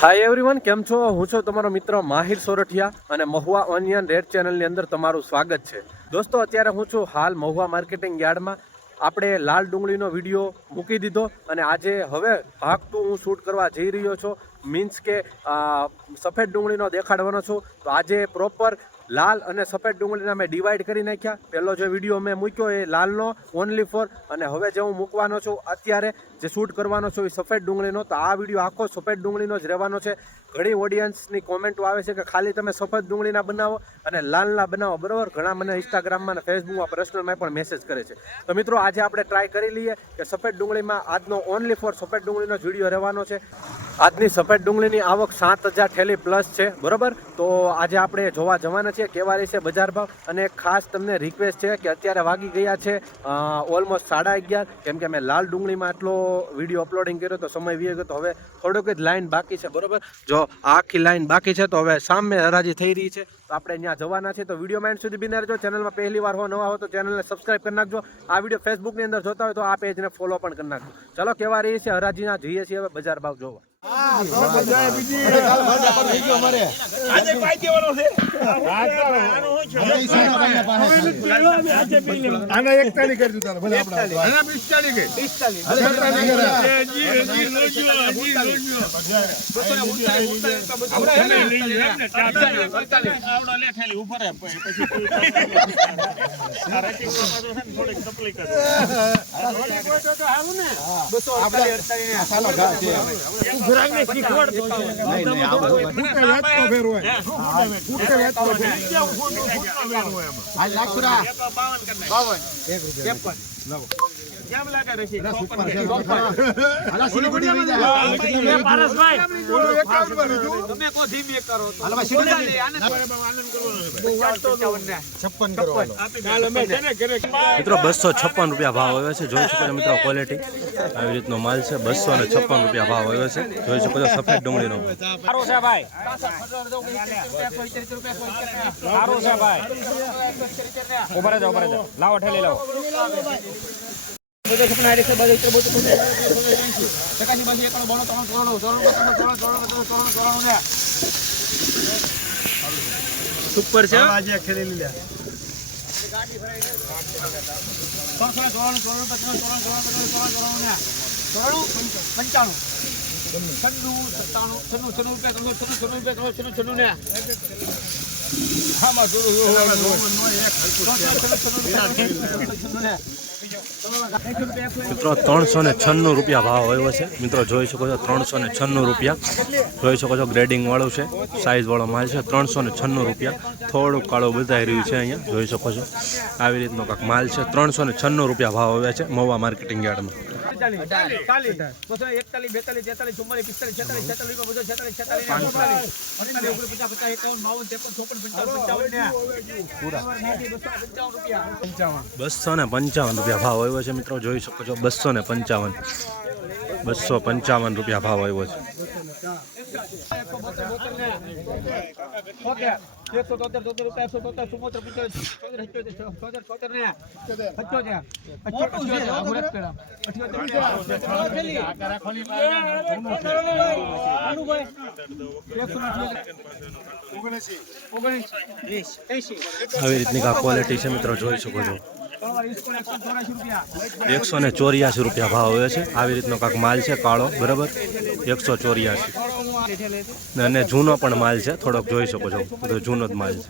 Hi everyone, કેમ છો? હું છું તમારો મિત્ર માહિર સોરઠિયા અને મહુવા ઓનિયન રેડ ચેનલની અંદર તમારું સ્વાગત છે. દોસ્તો, અત્યારે હું છું હાલ મહુવા માર્કેટિંગ યાર્ડમાં. આપણે લાલ ડુંગળીનો વિડીયો મૂકી દીધો અને આજે હવે ભાગ 2 હું શૂટ કરવા જઈ રહ્યો છું. મીન્સ કે સફેદ ડુંગળીનો દેખાડવાનો છું. તો આજે પ્રોપર લાલ અને સફેદ ડુંગળીના મેં ડિવાઈડ કરી નાખ્યા. પહેલો જે વિડીયો મેં મૂક્યો એ લાલનો ઓનલી ફોર, અને હવે જે હું મૂકવાનો છું અત્યારે જે શૂટ કરવાનો છું એ સફેદ ડુંગળીનો. તો આ વિડીયો આખો સફેદ ડુંગળીનો જ રહેવાનો છે. ઘણી ઓડિયન્સની કોમેન્ટો આવે છે કે ખાલી તમે સફેદ ડુંગળીના બનાવો અને લાલના બનાવો, બરાબર. ઘણા મને ઇન્સ્ટાગ્રામમાં અને ફેસબુકમાં પર્સનલમાં પણ મેસેજ કરે છે. તો મિત્રો, આજે આપણે ટ્રાય કરી લઈએ કે સફેદ ડુંગળીમાં આજનો ઓનલી ફોર સફેદ ડુંગળીનો જ વિડીયો રહેવાનો છે. આજની સફેદ ડુંગળીની આવક 7,000 થેલી પ્લસ છે, બરાબર. તો આજે આપણે જોવા જવાના છીએ કેવા રહેશે બજાર ભાવ. અને ખાસ તમને રિક્વેસ્ટ છે કે અત્યારે વાગી ગયા છે ઓલમોસ્ટ 11:30, કેમ કે મેં લાલ ડુંગળીમાં આટલો વિડીયો અપલોડિંગ કર્યો તો સમય વી ગયો. તો હવે થોડુંક જ લાઈન બાકી છે, બરાબર. જો આખી લાઈન બાકી છે તો હવે સામે હરાજી થઈ રહી છે, તો આપણે ત્યાં જવાના છે. તો વિડીયોમાં એન્ડ સુધી બિના રહેજો. ચેનલમાં પહેલી વાર નવા હો તો ચેનલને સબસ્ક્રાઈબ કરી નાખજો. આ વિડીયો ફેસબુકની અંદર જોતા હોય તો આ પેજને ફોલો પણ કરી નાખજો. ચલો, કેવા રહી છે હરાજીના, જઈએ છીએ હવે બજાર ભાવ જોવા. મિત્રો 256 રૂપિયા ભાવ આવ્યો છે. જોઈ શકો છો મિત્રો, ક્વોલિટી આવી રીતનો માલ છે. 256 રૂપિયા ભાવ આવ્યો છે. જોઈ શકો છો સફેદ ડુંગળીનો સારો છે ભાઈ. ઉભા જાઓ, લાવો ઠેલી લાવો. સુપર છે આજે ખેલી લે. મિત્રો 396 રૂપિયા ભાવ આવ્યો છે. મિત્રો જોઈ શકો છો 396 રૂપિયા. જોઈ શકો છો ગ્રેડિંગ વાળું છે, સાઇઝ વાળો માલ છે. 396 રૂપિયા. થોડુંક કાળું બતાવી રહ્યું છે અહીંયા, જોઈ શકો છો. આવી રીતનો કાંક માલ છે. 396 રૂપિયા ભાવ આવ્યા છે મહુવા માર્કેટિંગ યાર્ડમાં. ₹255 ભાવ આવ્યો છે. મિત્રો જોઈ શકો છો 255 રૂપિયા ભાવ આવ્યો છે. આવી રીતની ક્વોલિટી છે. મિત્રો જોઈ શકો છો 184 રૂપિયા ભાવ આવ્યો છે. આવી રીતનો કાંક માલ છે કાળો, બરાબર. 184. અને જૂનો પણ માલ છે થોડોક, જોઈ શકો છો. બધો જૂનો જ માલ છે.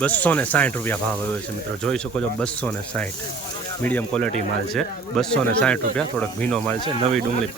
260 રૂપિયા ભાવ આવ્યો છે. મિત્રો જોઈ શકો છો 260. મીડિયમ ક્વોલિટી માલ છે. 260 રૂપિયા. થોડોક ભીનો માલ છે. નવી ડુંગળી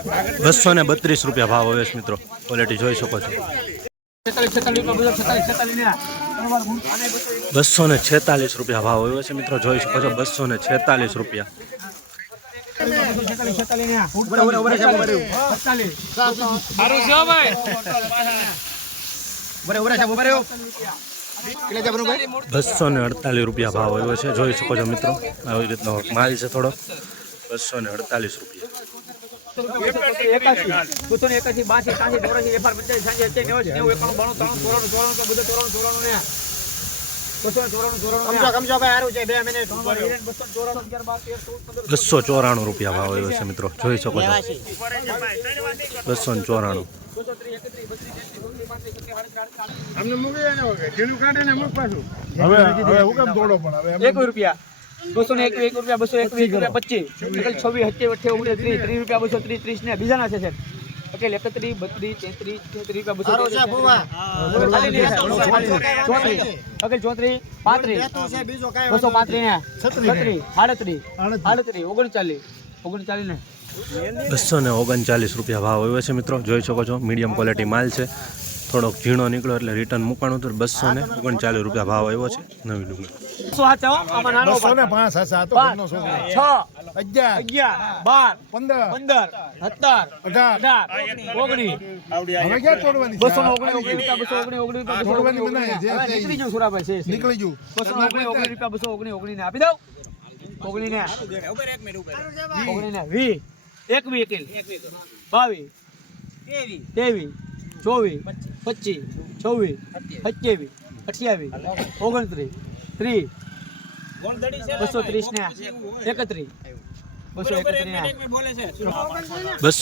₹232 રૂપિયા ભાવ આવે છે મિત્રો. ક્વોલિટી જોઈ શકો છો. 246 રૂપિયા ભાવ આવ્યો છે મિત્રો. જોઈ શકો છો 246 રૂપિયા. ₹248 ભાવ આવ્યો છે, જોઈ શકો છો મિત્રો. આવી રીતનો માલ છે થોડો. ₹248. ₹294 ભાવ આવ્યો છે મિત્રો, જોઈ શકો છો. 294. ₹221 ને બીજાના છે સાહેબ. ઓકે 31 32 33 34 34 35 235 ને 36 38 39 ને ₹239 ભાવ આવ્યો છે મિત્રો, જોઈ શકો છો. મીડિયમ ક્વોલિટી માલ છે, થોડોક ઝીણો નીકળ્યો એટલે રિટર્ન મૂકવાનું. તો ₹239 ભાવ આવ્યો છે. નવી ડુંગળી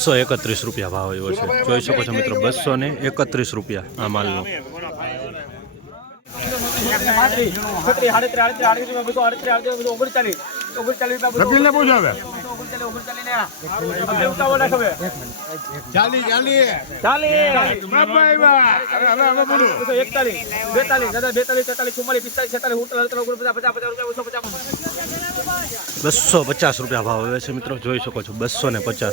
231 ભાવ આવ્યો છે, જોઈ શકો છો મિત્રો. ₹231 આ માલનો. ₹250 ભાવ આવ્યો છે મિત્રો, જોઈ શકો છો. 250.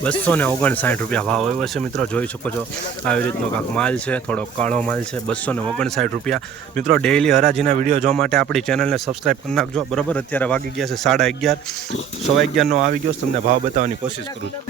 ₹259 ભાવ આવ્યો છે મિત્રો, જોઈ શકો છો. આવી રીતનો કાંક માલ છે, થોડો કાળો માલ છે. ₹259 મિત્રો. ડેઈલી હરાજીના વિડીયો જોવા માટે આપણી ચેનલને સબસ્ક્રાઈબ કરી નાખજો, બરાબર. અત્યારે વાગી ગયા છે 11:30. 11:15 આવી ગયો. તમને ભાવ બતાવવાની કોશિશ કરું છું.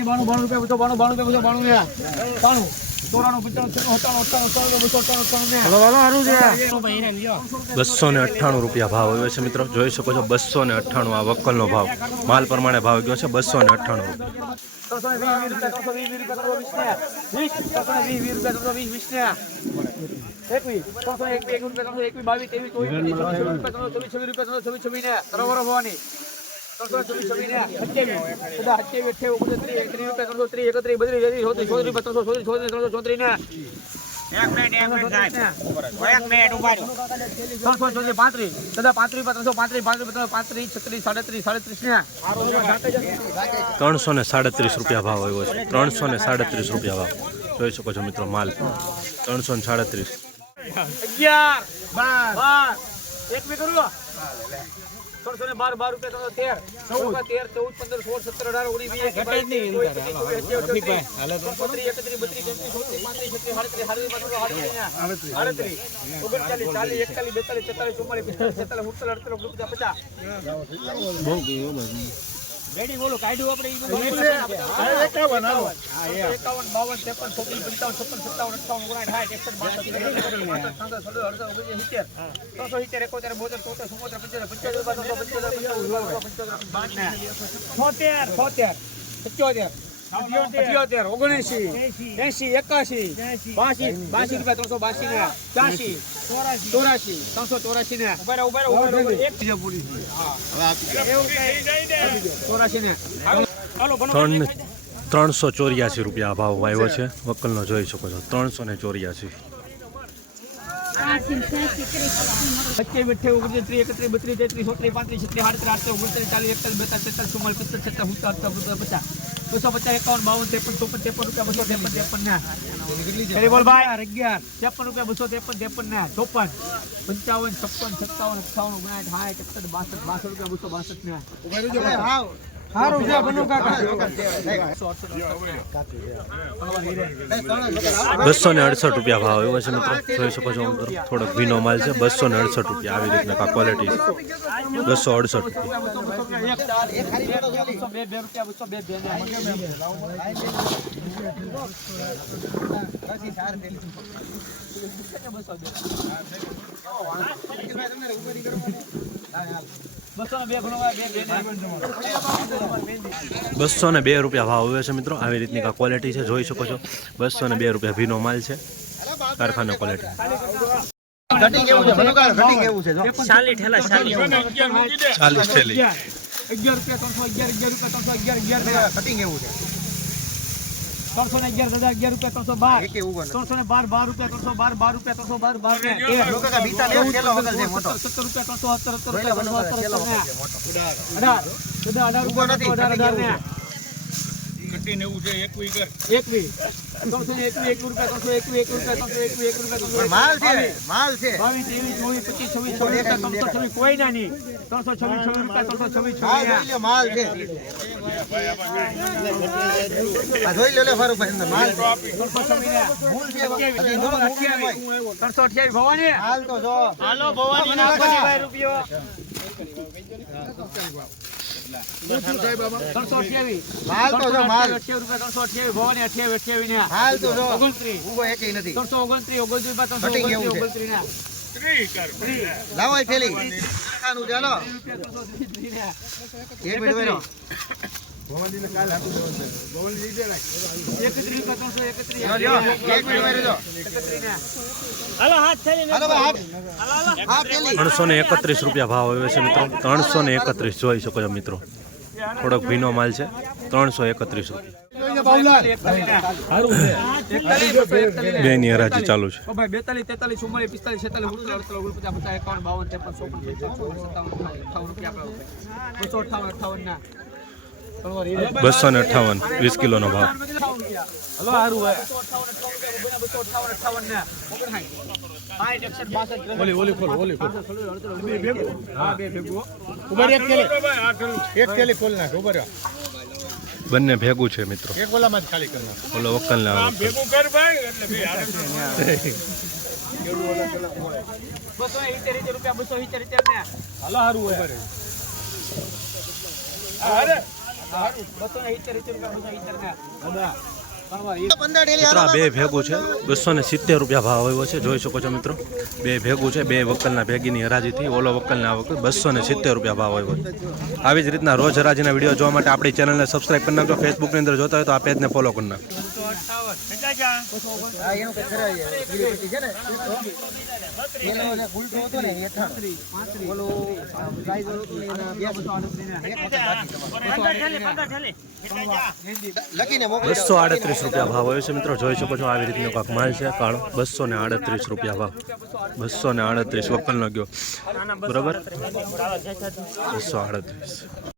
₹298 ભાવ આવ્યો છે મિત્રો, જોઈ શકો છો. 298 આ વક્કલનો ભાવ, માલ પ્રમાણે ભાવ ગયો છે. ₹337 ભાવ આવ્યો છે. ₹337 ભાવ, જોઈ શકો છો મિત્રો. માલ 337. રેડી બોલો કાઢ્યું આપણે 51 ₹384 ભાવ આવ્યો છે વકલનો, જોઈ શકો છો. 384. 25 28 29 30 31 32 33 34 35 36 37 38 39 40 41 42 43 45 46 57 58 59 57 52 53 54 રૂપિયા 253 બોલ ભાઈ 11 53 રૂપિયા 253 ને 54 55 56 57 58 59 60 61 62 રૂપિયા 262 ને હારું છે બનુ કાકા 268 રૂપિયા ભાવ એવો છે મિત્રો, જોઈ શકો છો મિત્રો. થોડોક ભીનો માલ છે. 268 રૂપિયા આવી રીતના ક્વોલિટી છે. 268 202 રૂપિયા ભાવ આવે છે મિત્રો. આવી રીતની ક્વોલિટી છે, જોઈ શકો છો. 202 રૂપિયા ભીનો માલ છે, કારખાના ક્વોલિટી. 40 ઠેલા 40 ઠેલી 11 રૂપિયા 311 કટિંગ એવું છે 311 દાદા 11 રૂપિયા 312 312 રૂપિયા 312 રૂપિયા 312 કોઈ ના નહીં 326 રૂપિયા માલ છે જોઈ લો ફારૂકભાઈ માલ 328 ભવાની હાલ તો જો હાલો ભવાની ના 25 રૂપિયા 328 હાલ તો જો માલ 28 રૂપિયા 328 ભવાની 28 ને હાલ તો જો 29 ઉભો એકેય નથી 329 29 ના લાવો થેલી ખાનું ચાલો એક મિનિટ બેરો ભવાની ને કાલ હાટુ દેવો છે ભવાની લીધે લાગ 31 એક મિનિટ બેરો જો 31 ને હાલો હાથ થેલી હાલો ભાઈ હાથ થેલી 331 રૂપિયા ભાવ આવે છે મિત્રો. 331 જોઈ શકો છો મિત્રો. થોડોક ભીનો માલ છે. 331 રૂપિયા. બેની હરાજી ચાલુ છે. ભાઈ 42 43 44 45 46 57 58 258 20 કિલોનો ભાવ. હલો હારું ભાઈ 258 બંને ભેગું છે મિત્રો. એક ઓલામાં જ ખાલી કરવાનું. ઓલો વકલ ના ભેગું કર ભાઈ એટલે બે 270 રૂપિયા 270 ને હાલો હારું હોય અરે 270 રૂપિયા 270 ને મિત્રો આ બે ભેગું છે. 270 રૂપિયા ભાવ આવ્યો છે, જોઈ શકો છો મિત્રો. બે ભેગું છે. બે વકલના ભેગીની હરાજીથી ઓલો વકલના વકલ 270 રૂપિયા ભાવ આવ્યો છે. આવી જ રીતના રોજ હરાજીના વિડીયો જોવા માટે આપણી ચેનલને સબસ્ક્રાઈબ કરી નાખજો. ફેસબુકની અંદર જોતા હોય તો આ પેજને ફોલો કરી નાખજો. લખીને 238 રૂપિયા ભાવ આવ્યો છે મિત્રો. જોઈ શકો છો આવી રીતનો કાંક માલ છે કાળો. 238 રૂપિયા ભાવ. 238 વકલનો ગયો બરોબર. 238